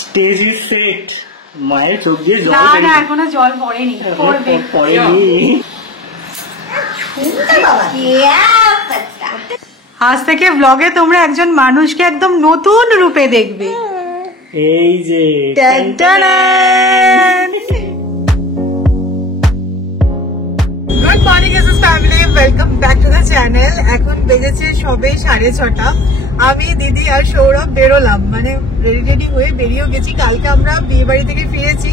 Stage is set. মায়ের চোখ দিয়ে জল না এখনো জল পড়েনি, পড়েনি। আজ থেকে ব্লগে তোমরা একজন মানুষকে একদম নতুন রূপে দেখবে। এই যে good morning SS family, welcome back to the channel. এখন বেজেছে সবে 6:30। আমি দিদি আর সৌরভ বেরোলাম, মানে রেডি হয়ে বেরিয়েও গেছি। কালকে আমরা বিয়ে বাড়ি থেকে ফিরেছি,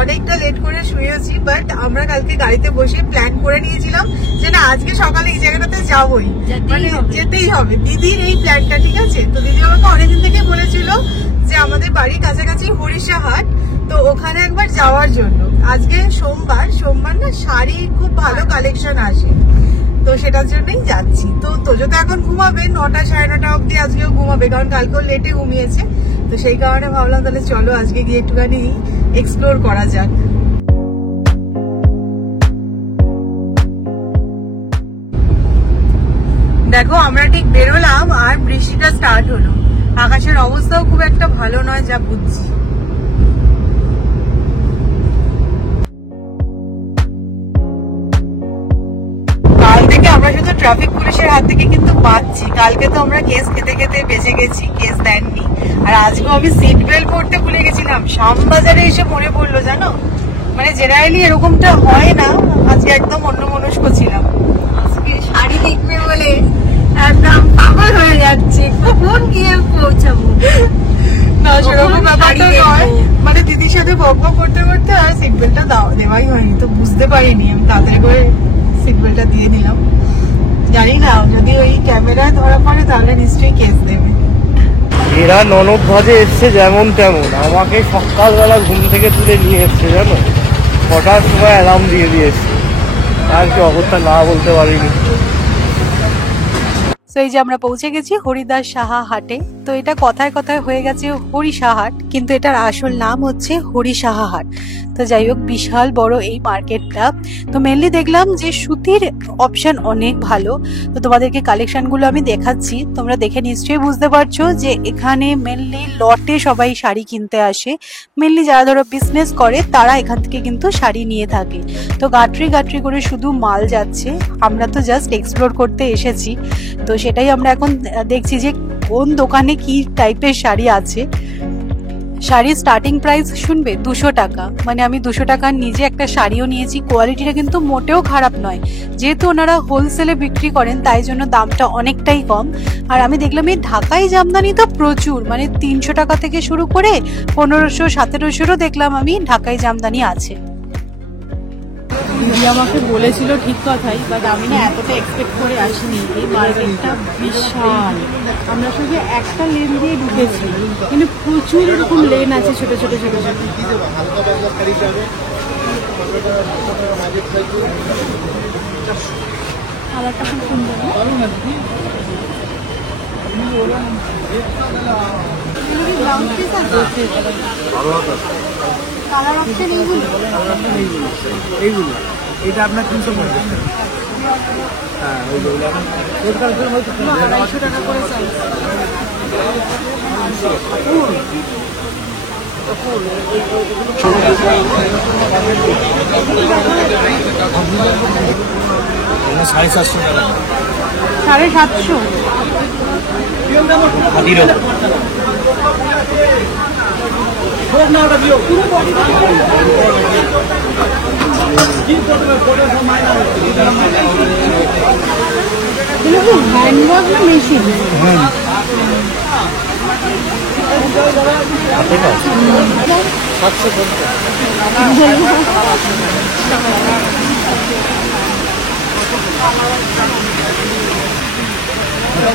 অনেকটা লেট করে শুয়েছি, বাট আমরা কালকে গাড়িতে বসে প্ল্যান করে নিয়েছিলাম যে না আজকে সকালে এই জায়গাটাতে যাবোই, মানে যেতেই হবে। দিদির এই প্ল্যানটা, ঠিক আছে? তো দিদি আমাকে অনেকদিন থেকে বলেছিল যে আমাদের বাড়ির কাছাকাছি হরিষাহাট, তো ওখানে একবার যাওয়ার জন্য। আজকে সোমবার না শাড়ি খুব ভালো কালেকশন আসে, তো সেটার জন্যই যাচ্ছি। তো তোজো তো এখন ঘুমাবে 9টা 9:30 অব্দি, আজকেও ঘুমাবে কারণ কালকেও লেটে ঘুমিয়েছে। তো সেই কারণে ভাবলাম তাহলে চলো আজকে গিয়ে একটুখানি এক্সপ্লোর করা যাক। দেখো আমরা ঠিক বেরোলাম আর বৃষ্টিটা স্টার্ট হলো। আকাশের অবস্থাও খুব একটা ভালো নয় যা বুঝছি। কাল থেকে আমরা শুধু ট্রাফিক পুলিশের হাত থেকে কিন্তু বাঁচছি। কালকে তো আমরা কেস খেতে খেতে বেঁচে গেছি, কেস দেননি। আর আজকেও আমি সিট বেল্ট পরতে ভুলে গেছিলাম, শ্যামবাজারে এসে মনে পড়লো, জানো? মানে জেনারেলি এরকমটা হয় না, আজকে একদম অন্যমনস্ক ছিলাম। আজকে শাড়ি দেখবে বলে একদম পাগল হয়ে যাচ্ছে, কখন গিয়ে পৌঁছাবো। না সেরকম ব্যাপারটা নয়, মানে দিদির সাথে বকবক করতে করতে আর সিট বেল্টটা দেওয়াই হয়নি, তো বুঝতে পারিনি। আমি তাড়াতাড়ি করে সিট বেল্টটা দিয়ে দিলাম। জানি না যদি ওই ক্যামেরায় ধরা পড়ে তাহলে নিশ্চয়ই কেস দেবে। এরা ননদ ভাজে এসছে যেমন তেমন, আমাকে সকালবেলা ঘুম থেকে তুলে নিয়ে এসছে, জানো? 6টার সময় অ্যালার্ম দিয়ে দিয়েছে, আর কি অবস্থা না বলতে পারিনি। তো এই যে আমরা পৌঁছে গেছি হরিদাস সাহা হাটে। তো এটা কথায় কথায় হয়ে গেছে হরিষাহাট, কিন্তু এটার আসল নাম হচ্ছে হরিসাহা হাট। তো যাই হোক, বিশাল বড় এই মার্কেটটা। তো মেনলি দেখলাম যে সুতির অপশন অনেক ভালো। তো তোমাদেরকে কালেকশনগুলো আমি দেখাচ্ছি, তোমরা দেখে নিশ্চয়ই বুঝতে পারছো যে এখানে মেনলি লটে সবাই শাড়ি কিনতে আসে। মেনলি যারা ধরো বিজনেস করে তারা এখান থেকে কিন্তু শাড়ি নিয়ে থাকে। তো গাটরি করে শুধু মাল যাচ্ছে, আমরা তো জাস্ট এক্সপ্লোর করতে এসেছি। তো সেটাই আমরা এখন দেখছি যে কোন দোকানে কি টাইপের শাড়ি আছে। শাড়ির স্টার্টিং প্রাইস শুনবে 200 টাকা। মানে আমি 200 টাকার নিজে একটা শাড়িও নিয়েছি, কোয়ালিটিটা কিন্তু মোটেও খারাপ নয়। যেহেতু ওনারা হোলসেলে বিক্রি করেন তাই জন্য দামটা অনেকটাই কম। আর আমি দেখলাম এই ঢাকাই জামদানি তো প্রচুর, মানে 300 টাকা থেকে শুরু করে 1500 1700 দেখলাম আমি ঢাকাই জামদানি আছে। দিদি আমাকে বলেছিল ঠিক কথাই, বাট আমি না এতটা এক্সপেক্ট করে আসিনি। এই মার্কেটটা বিশাল, আমরা শুধু একটা লেন দিয়ে ঢুকেছি, কিন্তু প্রচুর এরকম লেন আছে ছোট ছোট ছোট ছোট। কালারটা খুব সুন্দর, কালার অপশন এইগুলো। এটা আপনার 350 টাকা। হ্যাঁ, 250 টাকা করে সাইজ। সাড়ে 750। হ্যান্ডওয়ার্ক না মেশিন?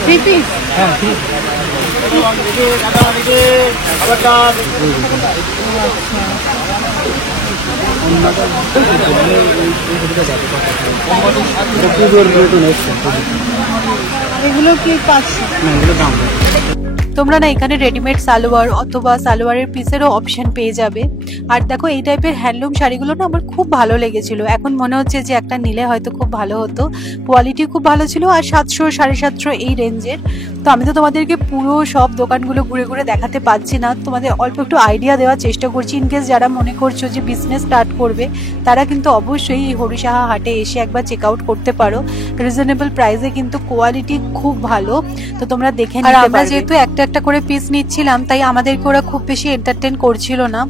Three piece? হ্যাঁ, এগুলো কি 500? না, এগুলো দাম। তোমরা না এখানে রেডিমেড সালোয়ার অথবা সালোয়ারের পিসেরও অপশন পেয়ে যাবে। আর দেখো এই টাইপের হ্যান্ডলুম শাড়িগুলো না আমার খুব ভালো লেগেছিল, এখন মনে হচ্ছে যে একটা নিলে হয়তো খুব ভালো হতো। কোয়ালিটি খুব ভালো ছিল আর 700 750 এই রেঞ্জের। তো আমি তো তোমাদেরকে পুরো সব দোকানগুলো ঘুরে ঘুরে দেখাতে পারছি না, তোমাদের অল্প একটু আইডিয়া দেওয়ার চেষ্টা করছি। ইনকেস যারা মনে করছো যে বিজনেস স্টার্ট করবে তারা কিন্তু অবশ্যই এই হরিসাহা হাটে এসে একবার চেক আউট করতে পারো। রিজনেবল প্রাইসে কিন্তু কোয়ালিটি খুব ভালো, তো তোমরা দেখে নিতে পারবে। আর আমরা যেহেতু একটা একটা করে পিস নিচ্ছিলাম তাই আমাদেরকে ওরা খুব বেশি এন্টারটেইন করছিল না,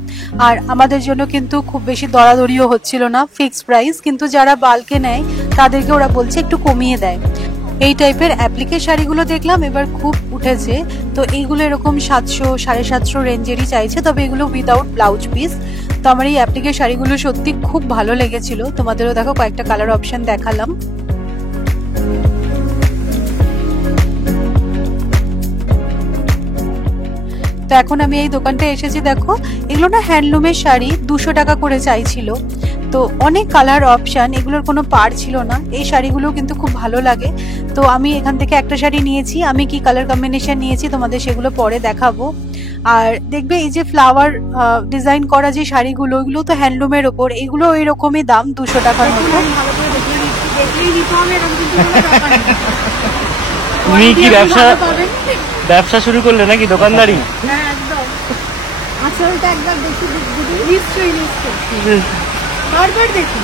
আর আমাদের জন্য কিন্তু খুব বেশি দরাদরিও হচ্ছিল না, ফিক্স প্রাইস। কিন্তু যারা বাল্কে নেয় তাদেরকে ওরা বলছে একটু কমিয়ে দেয়। এই টাইপের অ্যাপ্লিকে শাড়িগুলো দেখলাম এবার খুব উঠেছে, তো এইগুলো এরকম 700 750 রেঞ্জেরই চাইছে, তবে এগুলো উইদাউট ব্লাউজ পিস। তো আমার এই অ্যাপ্লিকে শাড়িগুলো সত্যি খুব ভালো লেগেছিল। তোমাদেরও দেখো কয়েকটা কালার অপশন দেখালাম। তো এখন আমি এই দোকানটা এসেছি, দেখো এগুলো না হ্যান্ডলুমের শাড়ি, 200 টাকা করে চাইছিল। তো অনেক কালার অপশন, এগুলোর কোনো পার ছিল না। এই শাড়িগুলো কিন্তু খুব ভালো লাগে। তো আমি এখান থেকে একটা শাড়ি নিয়েছি, আমি কি কালার কম্বিনেশন নিয়েছি তোমাদের সেগুলো পরে দেখাবো। আর দেখবে এই যে ফ্লাওয়ার ডিজাইন করা যে শাড়িগুলো, ওইগুলো তো হ্যান্ডলুমের ওপর, এগুলো ওই রকমই দাম 200 টাকার মতো। তুমি কি ব্যবসা শুরু করলে নাকি দোকানদারি? হ্যাঁ একদম, আসলটা একবার দেখি দিদি। নিশ্চয়ই নিশ্চয়ই, বারবার দেখি,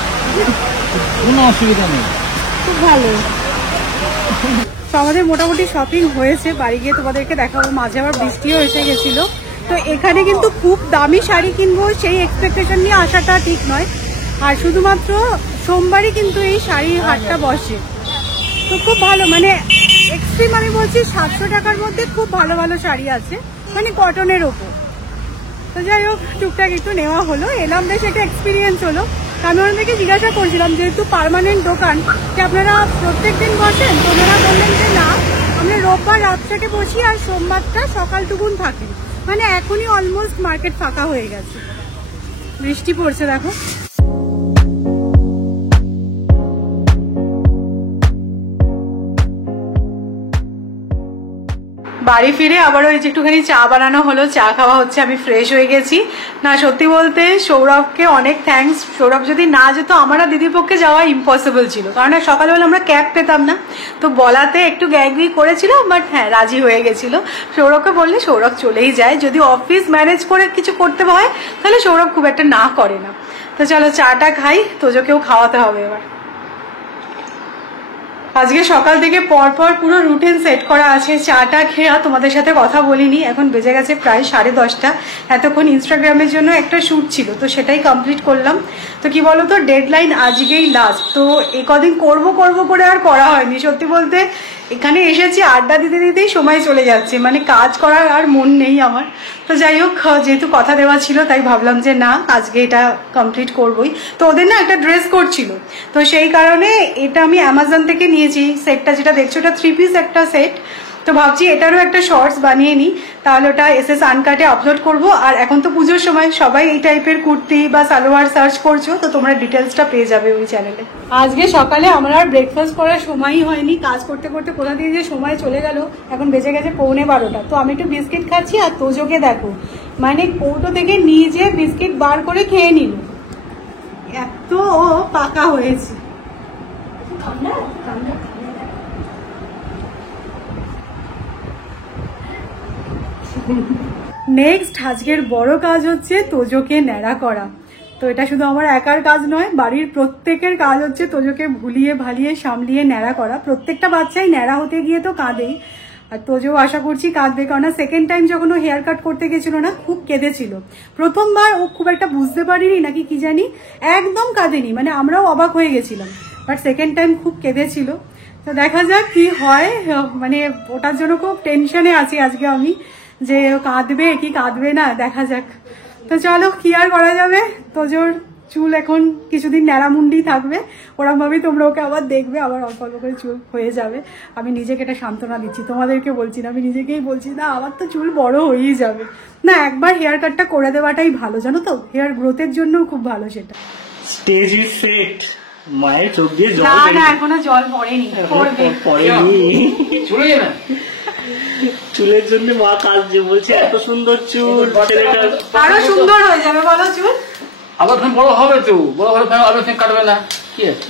কোনো অসুবিধা নেই, খুব ভালো। তো আমাদের মোটামুটি শপিং হয়েছে, বাড়ি গিয়ে তোমাদেরকে দেখাবো। মাঝে আবার বৃষ্টিও এসে গেছিল। তো এখানে কিন্তু খুব দামি শাড়ি কিনবো সেই এক্সপেকটেশন নিয়ে আসাটা ঠিক নয়। আর শুধুমাত্র সোমবারই কিন্তু এই শাড়ির হাটটা বসে। তো খুব ভালো, মানে এক্সট্রিম আমি বলছি 700 টাকার মধ্যে খুব ভালো ভালো শাড়ি আছে, মানে কটনের ওপর। তো যাই হোক, টুকটাক একটু নেওয়া হলো, এলাম, বেশ একটা এক্সপিরিয়েন্স হলো। আমি ওনাদেরকে জিজ্ঞাসা করছিলাম যেহেতু পার্মানেন্ট দোকান, যে আপনারা প্রত্যেক দিন বসেন? তো ওনারা বললেন যে না, আমরা রোববার রাত থেকে বসি আর সোমবারটা সকালটুকুন থাকে। মানে এখনই অলমোস্ট মার্কেট ফাঁকা হয়ে গেছে। বৃষ্টি পড়ছে দেখো। বাড়ি ফিরে আবারও এই যে একটুখানি চা বানানো হলো, চা খাওয়া হচ্ছে, আমি ফ্রেশ হয়ে গেছি। না সত্যি বলতে সৌরভকে অনেক থ্যাঙ্কস। সৌরভ যদি না যেত আমার আর দিদির পক্ষে যাওয়া ইম্পসিবল ছিল, কারণ সকালবেলা আমরা ক্যাব পেতাম না। তো বলাতে একটু গ্যাগি করেছিল, বাট হ্যাঁ রাজি হয়ে গেছিল। সৌরভকে বললে সৌরভ চলেই যায়, যদি অফিস ম্যানেজ করে কিছু করতে হয় তাহলে সৌরভ খুব একটা না করে না। তো চলো চাটা খাই, তোজোকেও খাওয়াতে হবে এবার। আজকে সকাল থেকে পরপর পুরো রুটিন সেট করা আছে। চাটা খেয়ে তোমাদের সাথে কথা বলিনি, এখন বেজে গেছে প্রায় 10:30। এতক্ষণ ইনস্টাগ্রামের জন্য একটা শ্যুট ছিল, তো সেটাই কমপ্লিট করলাম। তো কি বলতো, ডেডলাইন আজকেই লাস্ট, তো এই কদিন করব করে আর করা হয়নি। সত্যি বলতে এখানে এসেছি আড্ডা দিতে দিতেই সময় চলে যাচ্ছে, মানে কাজ করার আর মন নেই আমার। তো যাই হোক, যেহেতু কথা দেওয়া ছিল তাই ভাবলাম যে না, আজকে এটা কমপ্লিট করবই। তো ওদের না একটা ড্রেস কোড ছিল, তো সেই কারণে এটা আমি অ্যামাজন থেকে নিয়েছি। সেটটা যেটা দেখছো ওটা 3 পিস একটা সেট। তো ভাবছি এটারও একটা শর্টস বানিয়ে নিই, তাহলে ওটা SS আনকাটে আপলোড করব। আর এখন তো পুজোর সময় সবাই এই টাইপের কুর্তি বা সালোয়ার সার্চ করছো, তো তোমরা ডিটেলসটা পেয়ে যাবে ওই চ্যানেলে। আজকে সকালে আমার আর ব্রেকফাস্ট করার সময়ই হয়নি, কাজ করতে করতে কোথা দিয়ে যে সময় চলে গেল। এখন বেজে গেছে 11:15। তো আমি একটু বিস্কিট খাচ্ছি, আর তোজোকে দেখো মানে কৌটো থেকে নিজে বিস্কিট বার করে খেয়ে নিল, এত পাকা হয়েছে। নেক্সট আজকের বড় কাজ হচ্ছে তোজোকে ন্যাড়া করা। তো এটা শুধু আমার একার কাজ নয়, বাড়ির প্রত্যেকের কাজ হচ্ছে তোজোকে ভুলিয়ে ভালিয়ে সামলিয়ে ন্যাড়া করা। প্রত্যেকটা বাচ্চাই ন্যাড়া হতে গিয়ে তো কাঁদেই, আর তোজো আশা করছি কাঁদবে, কারণ সেকেন্ড টাইম যখন ও হেয়ার কাট করতে গেছিল না, খুব কেঁদেছিল। প্রথমবার ও খুব একটা বুঝতে পারিনি নাকি কি জানি, একদম কাঁদেনি, মানে আমরাও অবাক হয়ে গেছিলাম, বাট সেকেন্ড টাইম খুব কেঁদেছিল। তো দেখা যাক কি হয়, মানে ওটার জন্য খুব টেনশনে আছি আজকে আমি, যে কাঁদবে কি কাঁদবে না, দেখা যাক। তো চলো, কি আর করা যাবে। তোজোর চুল এখন কিছুদিন ন্যাড়ামুন্ডি থাকবে, ওরম ভাবেই তোমরা ওকে আবার দেখবে, আবার অল্প অল্প করে চুল হয়ে যাবে। আমি নিজেকে এটা সান্ত্বনা দিচ্ছি, তোমাদেরকে বলছি না, আমি নিজেকেই বলছি না, আমার তো চুল বড় হয়েই যাবে। না, একবার হেয়ার কাটটা করে দেওয়াটাই ভালো, জানো তো, হেয়ার গ্রোথের জন্য খুব ভালো সেটা। স্টেজ ইফেক্ট, মায়ের চোখ দিয়ে জল না না, এখনো জল পড়েনি, পড়বে। পড়েনি। চুলের জন্য মা কাঁদছে, বলছে এত সুন্দর চুল ছেলেটা। আরো সুন্দর হয়ে যাবে বলো চুল। আবার তুমি বড় হবে তো, বড় হলে আবার তুমি কাটবে না কি আছে?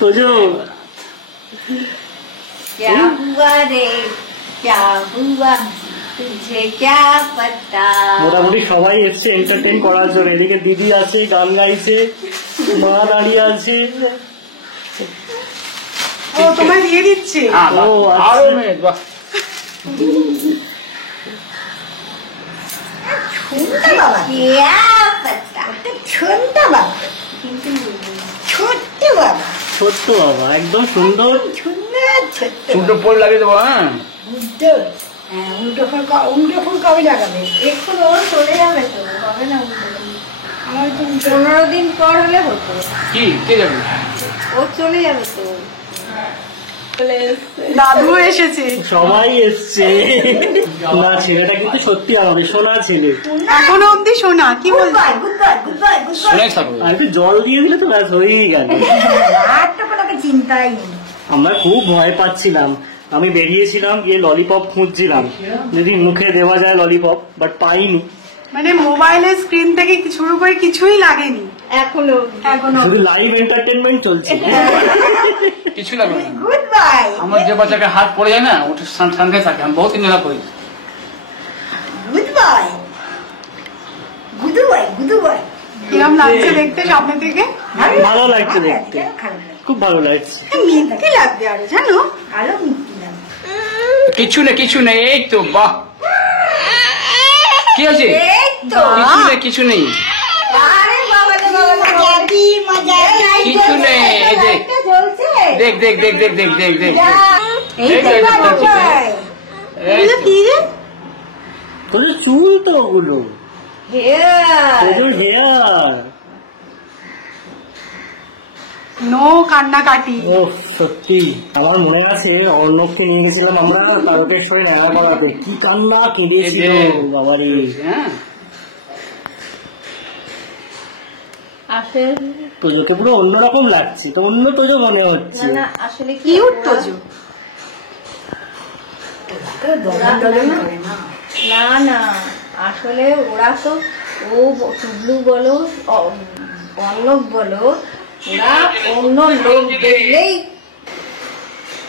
তোজো क्या हुआ रे क्या हुआ तुझे क्या पता। মোটামুটি সবাই এসছে এন্টারটেইন করার জন্য। এদিকে দিদি আছে, গান গাইছে, মা দাঁড়িয়ে আছে। ও তোমায় দিয়ে দিচ্ছে। হ্যাঁ, বাহ, ও, আচ্ছা। আরো মেয়ে, বাহ। শুনতে বাবা क्या पता শুনতে বাবা কিন্তু ছোট্ট বাবা ছোট্ট বাবা একদম সুন্দর। সুন্দর ছোট্ট চুলটা পরে লাগিয়ে দেবো। হ্যাঁ, উল্টো হ্যাঁ উল্টো ফুল কবে লাগাবে? এখন ওর চলে যাবে তো, হবে না উল্টো ফুল। আমার তো 15 দিন পর হলে হতো। কি কে যাবে? ও চলে যাবে তো। দাদু এসেছে। সবাই এসছে। না ছেলেটা কিন্তু সত্যি আমাদের সোনা ছেলে। এখনো অব্দি শোনা কি গুড বলছো? Bye good bye good bye good bye. শুনে থাকো। আর একটু জল দিয়ে দিলে তো ব্যাস হয়েই গেল। আর তো কোনো চিন্তাই নেই। আমরা খুব ভয় পাচ্ছিলাম। আমি বেরিয়েছিলাম, গিয়ে ললিপপ খুঁজছিলাম যদি মুখে দেওয়া যায় ললিপপ, বাট পাইনি। মানে মোবাইলের স্ক্রিন থেকে শুরু করে কিছুই লাগেনি এখনো এখনো। শুধু লাইভ এন্টারটেনমেন্ট চলছে। কিছু লাগবে না। Good bye. আমার যে বাচ্চাকে হাত পড়ে যায় না, ওটা শান্তি থাকে। আমি বহুত নিরাপ করি। Good bye good bye good bye. কিরম লাগছে দেখতে সামনে থেকে? ভালো লাগছে দেখতে, খুব ভালো লাগছে। মিথ্যে লাগবে আরো জানো। আরো মিষ্টি লাগবে। কিছু নেই, এই তো বাহ। কি আছে? এই তো কিছু নেই। আরে বাবা রে বাবা রে কি মজা। কিছু নেই, এই দেখ। লাইটটা জ্বলছে। দেখ দেখ দেখ দেখ দেখ দেখ দেখ যা। এই এই তো যে বাবা দেখতে ভাই। এই কি রে? তোর চুল তো ওগুলো, হেয়ার তোর হেয়ার। নো কান্নাকাটি। ও সত্যি আমার মনে আছে অর্ণবকে নিয়ে গেছিলাম আমরা তারকেশ্বরে নেওয়া করাতে, কি কান্না কেঁদেছিল বাবারে। হ্যাঁ, আসলে তোজোকে পুরো অন্যরকম লাগছে, তো অন্য তোজো মনে হচ্ছে। না আসলে কিউট তোজো। না না আসলে ওরা তো ও টুবলু বলো অর্ণব বলো ওরা অন্য লোক দেখলেই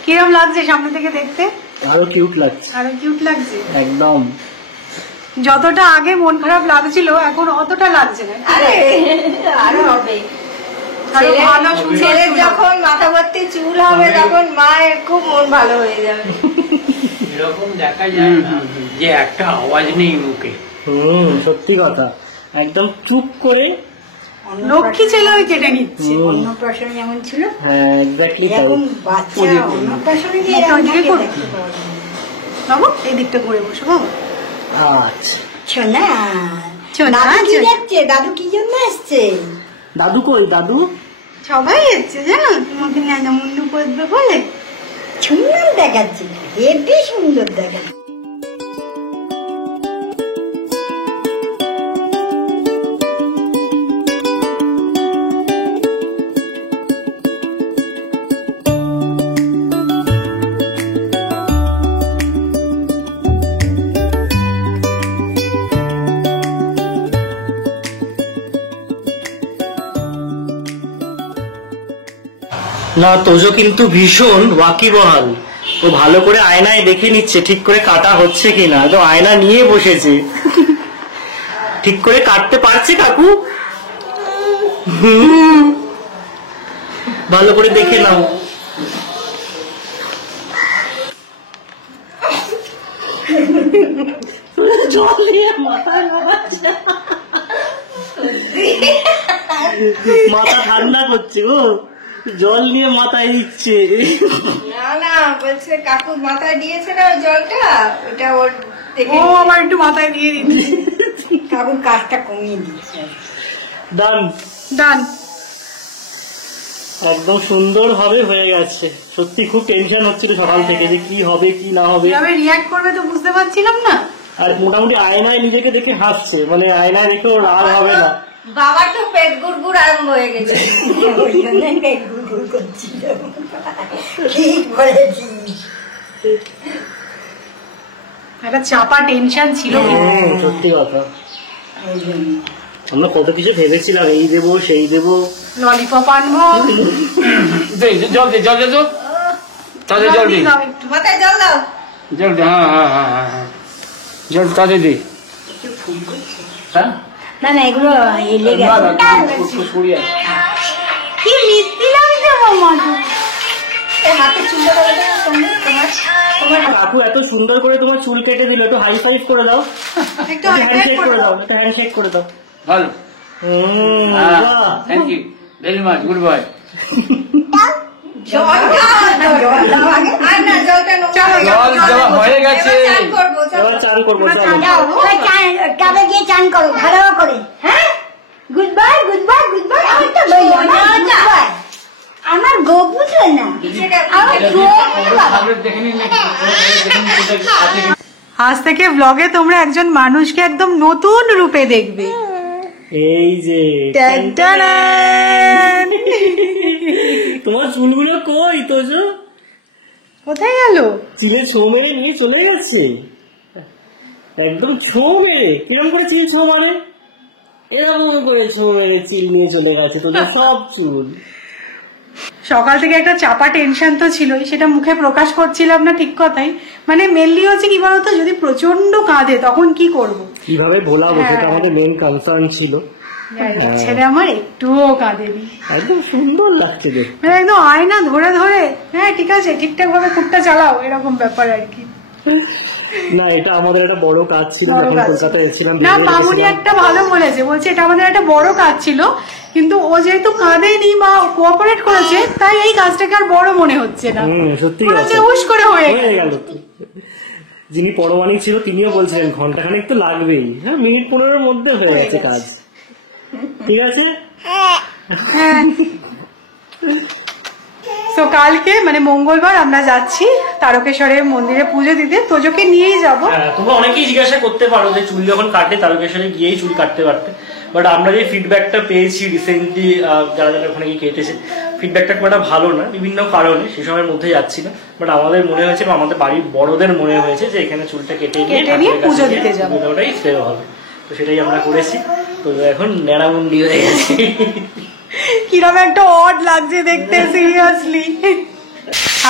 কিরম লাগছে সামনে থেকে দেখতে? আরো কিউট লাগছে আরো কিউট লাগছে। একদম। যতটা আগে মন খারাপ লাগছিল এখন অতটা লাগছে না। আরে আরো হবে আরো ভালো সুন্দর ছেলের চুল যখন মাথা ভর্তি চুল হবে তখন মায়ের খুব মন ভালো হয়ে যাবে। এরকম দেখা যায় না যে একটা আওয়াজ নেই মুখে। সত্যি কথা, একদম চুপ করে। লক্ষ্মী ছেলে ওই কেটে নিচ্ছে। অন্নপ্রাশন যেমন ছিল হ্যাঁ এক্স্যাক্টলি তাই। এরকম বাচ্চা অন্নপ্রাশনে যে এরকম এটা থাকে করো। দেখতে পাওয়া যায় না। বাবু এই দিকটা ঘুরে বসো বাবু। আচ্ছা শোনা শোনা, দাদু কি শোনা। যাচ্ছে? দাদু কি জন্য আসছে? দাদু কই দাদু? সবাই এসছে জানো তোমাকে নেজা মুন্ডু করবে বলে। সুন্দর দেখাচ্ছে, হেবি সুন্দর দেখাচ্ছে। না তোজো কিন্তু ভীষণ ওয়াকিবহাল। ও ভালো করে আয়নায় দেখে নিচ্ছে ঠিক করে কাটা হচ্ছে কিনা। তো আয়না নিয়ে বসেছে, ঠিক করে কাটতে পারছে কাকু? ভালো করে দেখে নাও। মাথা ঠান্ডা করছে গো, জল নিয়ে মাথায় দিচ্ছে। না না বলছে কাকু মাথায় দিয়েছে না ওই জলটা, ওটা ওর ও আমার একটু মাথায় দিয়ে দিচ্ছে। কাকুর কাজটা কমিয়ে দিয়েছে। ডান ডান। একদম সুন্দর ভাবে হয়ে গেছে। সত্যি খুব টেনশন হচ্ছিল সকাল থেকে যে কি হবে কি না হবে। কিভাবে রিয়াক্ট করবে তো বুঝতে পারছিলাম না। আর মোটামুটি আয়নায় নিজেকে দেখে হাসছে, মানে আয়নায় দেখে ওর রাগ হবে না। বাবার তো পেট গুড়গুড় আরম্ভ হয়ে গেছে, ওই জন্য পেট গুড়গুড় করছিল। ঠিক বলেছিস। একটা চাপা টেনশন ছিল। সত্যি কথা, আমরা কত কিছু ভেবেছিলাম, এই দেবো সেই দেবো, ললিপপ আনবো, জল দে, জল দে তো, তাদের জল দি, মাথায় জল দাও। জল দে, হ্যাঁ, জল তাদের দি। হ্যাঁ না না, এগুলো লেগে কি মিষ্টি লাগছে মামা। এই হাতে চুলটা তোমার কাকু এত সুন্দর করে তোমার চুল কেটে দিল, একটু হাই ফাইভ করে দাও, একটু হ্যান্ডশেক করে দাও, একটা হ্যান্ডশেক করে দাও। ভালো, thank you very much, good bye. জল দাও আগে। আর না, জলটা জল দেওয়া হয়ে গেছে, চান করবো। এবার চান করবো, চলো। যাও, টাবে গিয়ে চান করো ভালো করে। হ্যাঁ, good bye, good bye, good bye. আমার তো গুড বাই, আমার গো বুঝবে না, আমার গো দেখে নিন। আজ থেকে ব্লগে তোমরা একজন মানুষকে একদম নতুন রূপে দেখবে। এই যে টানটানান! তোমার চুলগুলো কই তোজো? কোথায় গেল? চিলে ছো মেরে নিয়ে চলে গেছে, একদম ছো মেরে। কিরম করে চিল ছো মানে? এরকম করে ছো মেরে চিল নিয়ে চলে গেছে তোদের সব চুল। সকাল থেকে একটা চাপা টেনশন তো ছিলই, সেটা মুখে প্রকাশ করছিলাম না, ঠিক কথাই। মানে মেনলি হচ্ছে কি বলতো, যদি প্রচন্ড কাঁদে তখন কি করব, কিভাবে ভোলাবো, হ্যাঁ। সেটা আমাদের মেন কনসার্ন ছিল। ছেলে আমার একটুও কাঁদেনি, একদম সুন্দর লাগছে দেখতে। মানে একদম আয়না ধরে ধরে, হ্যাঁ ঠিক আছে, ঠিকঠাক ভাবে কুটটা চালাও, এরকম ব্যাপার আর কি। না, এটা আমাদের একটা বড় কাজ ছিল, বড় যখন কাজ। কলকাতায় এসেছিলাম। না, বেরিয়ে মামুনি গেছিলাম। একটা ভালো বলেছে, বলছে এটা আমাদের একটা বড় কাজ ছিল, কিন্তু ও যেহেতু কাঁদেনি বা কোঅপারেট করেছে, তাই এই কাজটাকে আর বড় মনে হচ্ছে না। সত্যি মনে হচ্ছে কথা, হুশ করে হয়ে হয়ে গেল। গেল। যিনি পরমাণিক ছিল তিনিও বলছিলেন ঘন্টাখানেক তো লাগবেই। হ্যাঁ, মিনিট 15-এর মধ্যে হয়ে গেছে কাজ। ঠিক আছে। হ্যাঁ। তো কালকে মানে মঙ্গলবার আমরা যাচ্ছি তারকেশ্বরের মন্দিরে পুজো দিতে, তোজোকে নিয়েই যাব। হ্যাঁ, তোমরা অনেকেই জিজ্ঞাসা করতে পারো যে চুল যখন কাটে তারকেশ্বরে গিয়েই চুল কাটতে পারতে, বাট আমরা যে ফিডব্যাকটা পেয়েছি রিসেন্টলি যারা যারা ওখানে গিয়ে কেটেছে, ফিডব্যাকটা খুব একটা ভালো না, বিভিন্ন কারণে, সে সময়ের মধ্যে যাচ্ছি না। বাট আমাদের মনে হয়েছে বা আমাদের বাড়ির বড়দের মনে হয়েছে যে এখানে চুলটা কেটে নিয়ে পুজো দিতে যাবো, ওটাই শ্রেয় হবে। তো সেটাই আমরা করেছি। তো এখন ন্যাড়ামুন্ডি হয়ে গেছে, কিরম একটা অড লাগছে দেখতে, সিরিয়াসলি।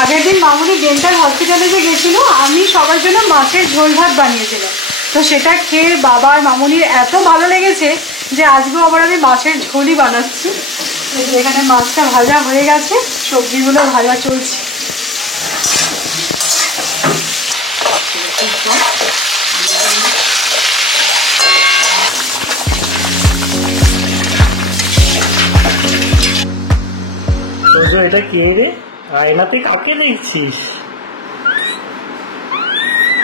আগের দিন মামুনি ডেন্টাল হসপিটালে যে গেছিল, আমি সবার জন্য মাছের ঝোল ভাত বানিয়েছিলাম। তো সেটা খেয়ে বাবার মামুনির এত ভালো লেগেছে যে আজকেও আবার আমি মাছের ঝোলই বানাচ্ছি। এখানে মাছটা ভাজা হয়ে গেছে, সবজিগুলো ভাজা চলছে। তোজো, এটা কে রে? আয়নাতে কাকে দেখছিস?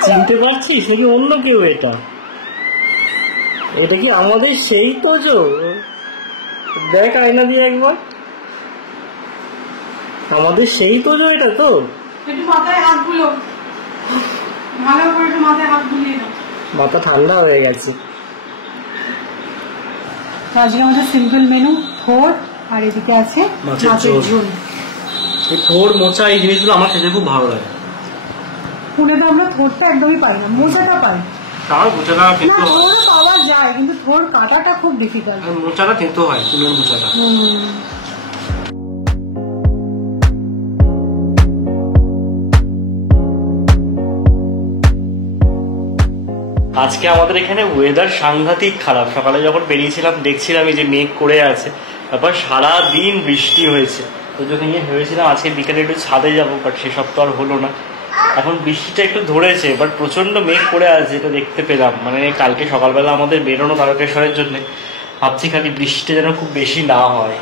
চিনতে পারছিস নাকি অন্য কেউ? এটা কি আমাদের সেই তোজো? দেখ আয়না দিয়ে একবার, আমাদের সেই তোজো এটা তো। একটু মাথায় হাত বুলো, ভালো করে একটু মাথায় হাত বুলিয়ে দাও। মাথা ঠান্ডা হয়ে গেছে। আজকে আমাদের সিম্পল মেনু, থোর আর এদিকে আছে মাছের মাছের ঝোল। ঝোল। এই থোর মোচা এই জিনিসগুলো আমার খেতে খুব ভালো লাগে। পুনেতে আমরা থোরটা একদমই পাই না, মোচাটা পাই। তাও মোচাটা না, খেতে হয়, থোর পাওয়া যায় কিন্তু থোর কাটাটা খুব ডিফিকাল্ট। আর মোচাটা খেতে হয়, কুলের মোচাটা। আজকে আমাদের এখানে ওয়েদার সাংঘাতিক খারাপ। সকালে যখন বেরিয়েছিলাম দেখছিলাম এই যে মেঘ করে আছে, তারপর সারা দিন বৃষ্টি হয়েছে। তো যখন নিয়ে ভেবেছিলাম আজকে বিকেলে একটু ছাদে যাবো, বাট সেসব তো আর হলো না। এখন বৃষ্টিটা একটু ধরেছে, বাট প্রচন্ড মেঘ করে আছে, এটা দেখতে পেলাম। মানে কালকে সকালবেলা আমাদের বেরোনো তারকেশ্বরের জন্য, ভাবছি খালি বৃষ্টিটা যেন খুব বেশি না হয়।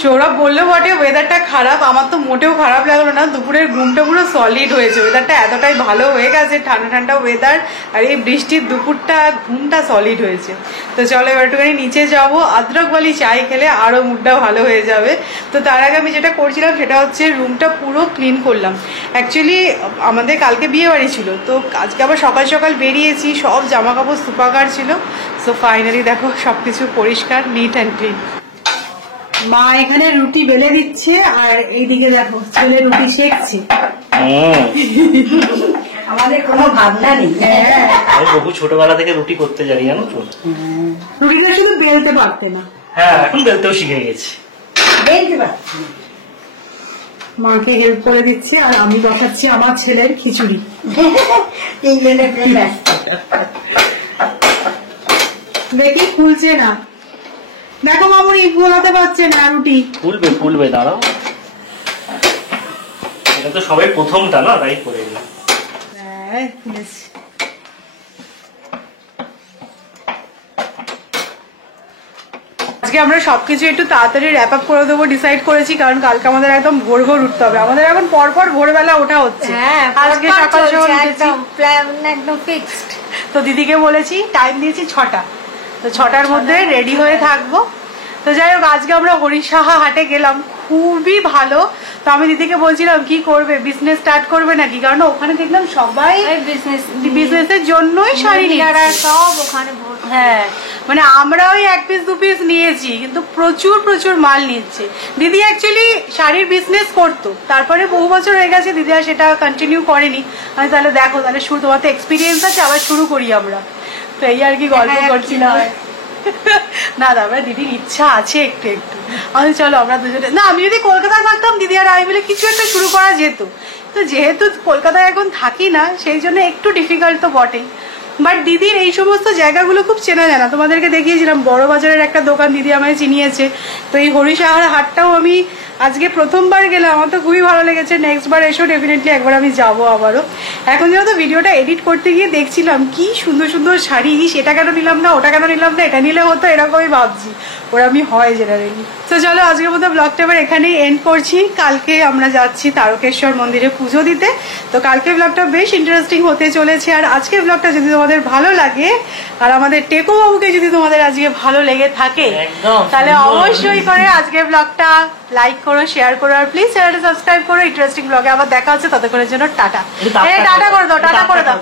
সৌরভ বললো বটে ওয়েদারটা খারাপ, আমার তো মোটেও খারাপ লাগলো না। দুপুরের ঘুমটা পুরো সলিড হয়েছে, ওয়েদারটা এতটাই ভালো হয়ে গেছে, ঠান্ডা ঠান্ডা ওয়েদার, আর এই বৃষ্টির দুপুরটা ঘুমটা সলিড হয়েছে। তো চলো এবার একটুখানি নিচে যাবো, আদ্রকবালি চাই খেলে আরো মুডটা ভালো হয়ে যাবে। তো তার আগে আমি যেটা করছিলাম সেটা হচ্ছে রুমটা পুরো ক্লিন করলাম। অ্যাকচুয়ালি আমাদের কালকে বিয়ে বাড়ি ছিল, তো আজকে আবার সকাল সকাল বেরিয়েছি, সব জামা কাপড় সুপাকার ছিল। সো ফাইনালি দেখো সবকিছু পরিষ্কার, নিট অ্যান্ড ক্লিন। মা এখানে রুটি বেলে দিচ্ছে, আর এইদিকে দেখো ছেলে রুটি শেখছে। আমাদের কোনো ভাবনা নেই। আমি বহু ছোটবেলা থেকে রুটি করতে জানি, জানো তো। রুটিটা শুধু বেলতে পারতে না। হ্যাঁ, এখন বেলতেও শিখে গেছি। দেখতে পাচ্ছি মাকে হেল্প করে দিচ্ছি আর আমি বসাচ্ছি আমার ছেলের খিচুড়ি। তিনজনে প্রেম ব্যস্ত। দেখি ফুলছে না, দেখো মামুনি ফোলাতে পারছে না রুটি। ফুলবে দাঁড়াও, এটা তো সবাই প্রথমটা না, তাই করে দিই। হ্যাঁ, ফুলেছে। আজকে আমরা সবকিছু একটু তাড়াতাড়ি র্যাপ আপ করে দেবো ডিসাইড করেছি, কারণ কালকে আমাদের একদম ভোর ভোর উঠতে হবে। আমাদের এখন পরপর ভোরবেলা ওঠা হচ্ছে। আজকে সকাল সকাল উঠেছি, একদম ফিক্সড। তো দিদিকে বলেছি টাইম দিয়েছি 6টা, তো 6টার মধ্যে রেডি হয়ে থাকবো। তো যাই হোক, আজকে আমরা হরিসাহা হাটে গেলাম, খুবই ভালো। তো আমি দিদিকে বলছিলাম কি করবে, বিজনেস স্টার্ট করবে নাকি, কারণ ওখানে দেখলাম সবাই বিজনেসের জন্যই শাড়ি নিয়ে সব ওখানে। হ্যাঁ, মানে আমরা ওই 1 পিস 2 পিস নিয়েছি, কিন্তু প্রচুর প্রচুর মাল নিচ্ছে। দিদি অ্যাকচুয়ালি শাড়ির বিজনেস করতো, তারপরে বহু বছর হয়ে গেছে, দিদি আর সেটা কন্টিনিউ করেনি। আমি তাহলে দেখো, তাহলে শুরু, তোমার তো এক্সপিরিয়েন্স আছে, আবার শুরু করি আমরা। তো এই আর কি গল্প করছিলাম। না দাদা, দিদির ইচ্ছা আছে একটু একটু। আমি চলো আমরা দুজনে, না আমি যদি কলকাতায় থাকতাম দিদি আর আমি মিলে কিছু একটা শুরু করা যেত। তো যেহেতু কলকাতায় এখন থাকি না, সেই জন্য একটু ডিফিকাল্ট তো বটেই। বাট দিদির এই সমস্ত জায়গাগুলো খুব চেনা জানা। তোমাদেরকে দেখিয়েছিলাম বড় বাজারের একটা দোকান দিদি আমায় চিনিয়েছে। তো এই হরিসাহার হাটটাও আমি আজকে প্রথমবার গেলাম, আমার তো খুবই ভালো লেগেছে। নেক্সট বার এসেও ডেফিনেটলি একবার আমি যাবো আবারও। এখন যেহেতু ভিডিওটা এডিট করতে গিয়ে দেখছিলাম কি সুন্দর সুন্দর শাড়ি, সেটা কেন নিলাম না, ওটা কেন নিলাম না, এটা নিলে হতো, এরকমই ভাবছি। ওরা আমি হয় জেনারেলি। তো চলো আজকের মতো ব্লগটা এবার এখানেই এন্ড করছি। কালকে আমরা যাচ্ছি তারকেশ্বর মন্দিরে পুজো দিতে। তো কালকে ব্লগটা বেশ ইন্টারেস্টিং হতে চলেছে। আর আজকের ব্লগটা যদি তোমাদের ভালো লাগে, আর আমাদের টেকো বাবুকে যদি তোমাদের আজকে ভালো লেগে থাকে, তাহলে অবশ্যই করে আজকের ব্লগটা লাইক করো, শেয়ার করো, আর প্লিজ চ্যানেলটা সাবস্ক্রাইব করো। ইন্টারেস্টিং ব্লগে আবার দেখা হচ্ছে, ততক্ষণের জন্য টাটা। টাটা করে দাও, টাটা করে দাও।